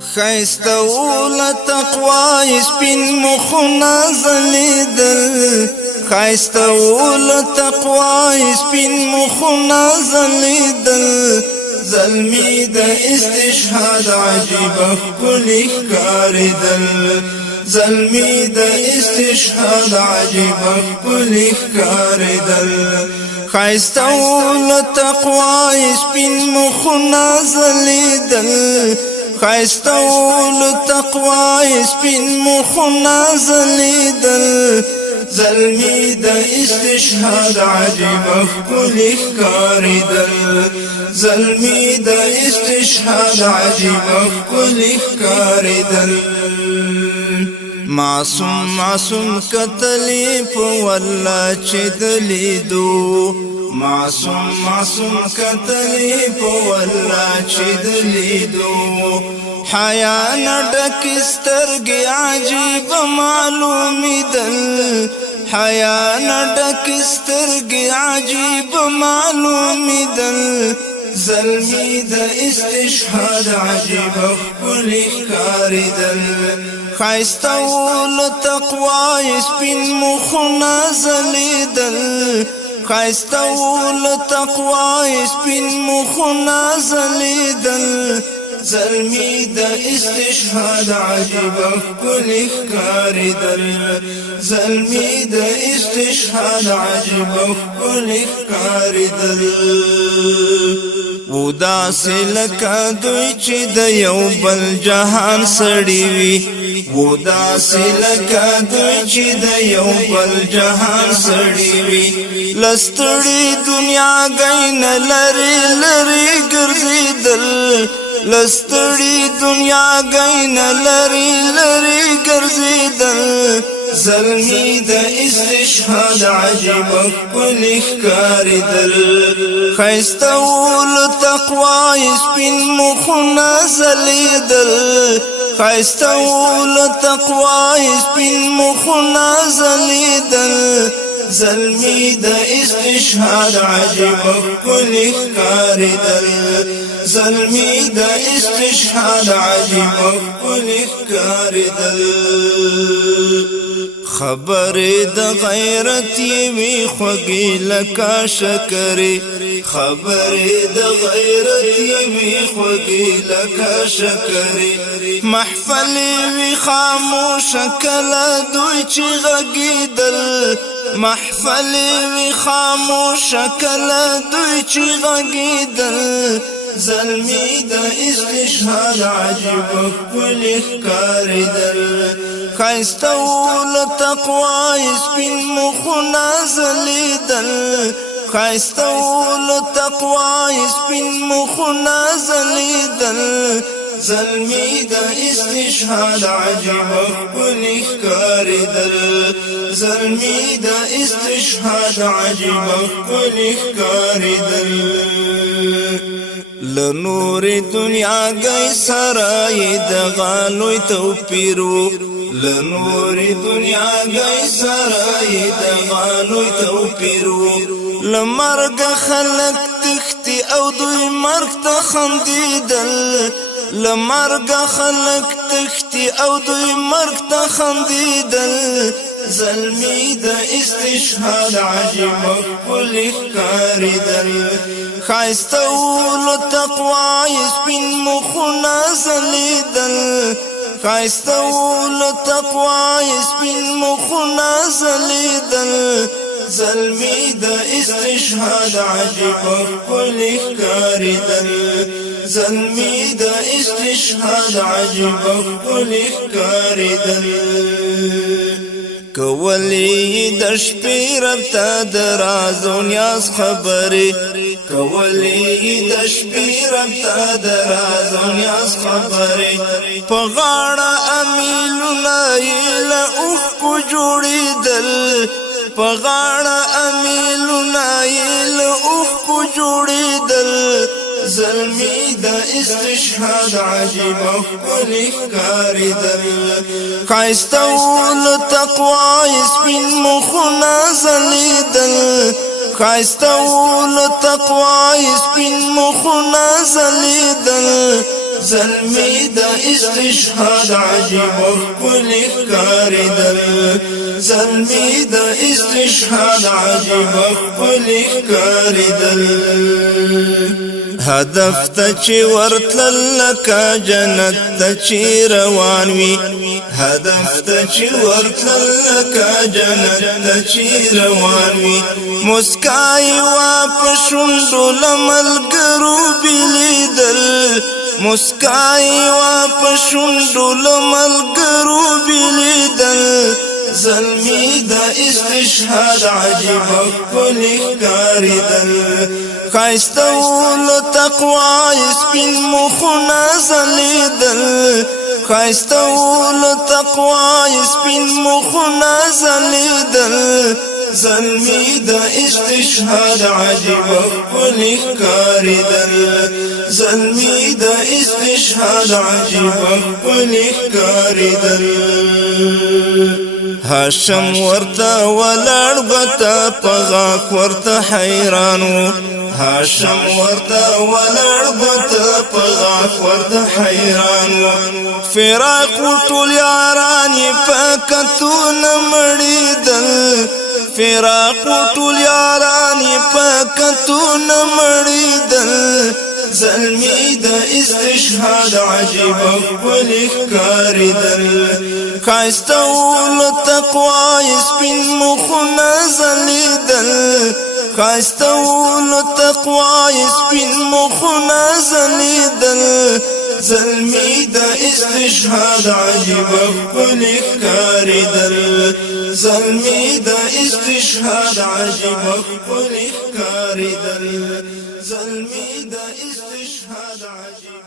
خیستول تقوی سپین مخونه زلیدل خیستول تقوی سپین مخونه زلیدل زلمی د استشهاد عجیبه ښکلي ښکارېدل زلمی د استشهاد عجیبه ښکلي ښکارېدل خیستول تقوی سپین مخونه زلیدل خیستول تقوی سپین مخونه زلیدل زلمی د استشهاد عجیبه ښکلي ښکارېدل زلمی د استشهاد عجیبه ښکلي ښکارېدل معصوم کتلی په والله چې د لیدو معصوم کتلی په والله چې د لیدو حیا نه ډکې سترګې عجیبه معلومېدل حیا نه ډکې سترګې عجیبه معلومېدل زلمی د استشهاد عجیبه ښکلي ښکارېدل خیستول تقوی سپین مخونه زلیدل خیستول تقوی سپین مخونه زلیدل زلمی د استشهاد عجیبه ښکلي ښکارېدل زلمی د استشهاد عجیبه ښکلي ښکارېدل و داسې لکه دوی چې د یو بل جهان سړي وي و داسې لکه دوی چې د یو بل جهان سړي وي له ستړې دنیاګۍ نه لرې ګرځېدل له ستړې دنیاګۍ نه لرې ګرځېدل زلمی د استشهاد عجیبه ښکلي ښکارېدل خیستول تقوی سپین مخونه زلیدل خیستول تقوی سپین مخونه زلیدل زلمی د استشهاد عجیبه ښکلي ښکارېدل زلمی د استشهاد عجیبه ښکلي ښکارېدل خبرې د غیرت یوې خوږې لکه شکرې خبرې د غیرت یوې خوږې لکه شکرې محفل وي خاموشه کله دوی چې غږېدل محفل وي خاموشه کله دوی چې غږېدل زلمی د استشهاد عجیبه ښکلي ښکارېدل خیستول تقوی سپین مخونه زلیدل خیستول تقوی سپین مخونه زلیدل زلمی د استشهاد عجیبه ښکلي ښکارېدل زلمی د استشهاد عجیبه ښکلي ښکارېدل لنور دنیاګۍ سره یې دغه لوی توپیر و لنور دنیاګۍ سره یې دغه لوی توپیر و له مرګه خلک تښتي او دوی مرګ ته خندېدل له مرګه خلک تښتي او دوی مرګ ته خندېدل زلمی د استشهاد عجیبه ښکلي ښکارېدل خیستول تقوی سپین مخونه زلیدل خیستول تقوی سپین مخونه زلیدل زلمی د استشهاد عجیبه ښکلي ښکارېدل زلمی د استشهاد عجیبه ښکلي ښکارېدل کولی د شپې رب ته د راز و نیاز خبرې کولی د شپې رب ته د راز و نیاز خبرې په غاړه امیلونه یې له اوښکو جوړېدل په غاړه امیلونه یې له اوښکو جوړېدل زلمی د استشهاد عجیبه ښکلي ښکارېدل خیستول تقوی سپین مخونه زلیدل خیستول تقوی سپین مخونه زلیدل زلمی دا استشهاد عجیب ښکلی ښکارېدل زلمی دا استشهاد عجیب ښکلی ښکارېدل هدف ته چې ورتلل لکه جنت ته چې روان وي هدف ته چې ورتلل لکه جنت ته چې روان وي مسکای وا په شونډو له ملګرو بېلېدل مسکای وا په شونډو له ملګرو بېلېدل زلمی دا استشهاد عجیب ښکلی ښکارېدل ښایسته و له تقوا یې سپین مخونه ځلېدل ښایسته و له تقوا یې سپین مخونه ځلېدل زلمی دا استشهاد عجیب ښکلی ښکارېدل زلمی دا استشهاد عجیب ښکلی ښکارېدل هاشم ورته ولاړ بته په غاښ ورته حیران و هاشم ورته ولاړ بته په غاښ ورته حیران و فراق و ټول یاران یې په کتو نه مړېدل فراق و ټول یاران یې په کتو نه مړېدل زلمی دا استشهاد عجیب ښکلی ښکارېدل ښایسته و له تقوا یې سپین مخونه ځلېدل ښایسته و له تقوا یې سپین مخونه ځلېدل زلمی دا استشهاد عجیب ښکلی ښکارېدل زلمی دا استشهاد عجیب ښکلی ښکارېدل زلمی دا استشهاد عجیب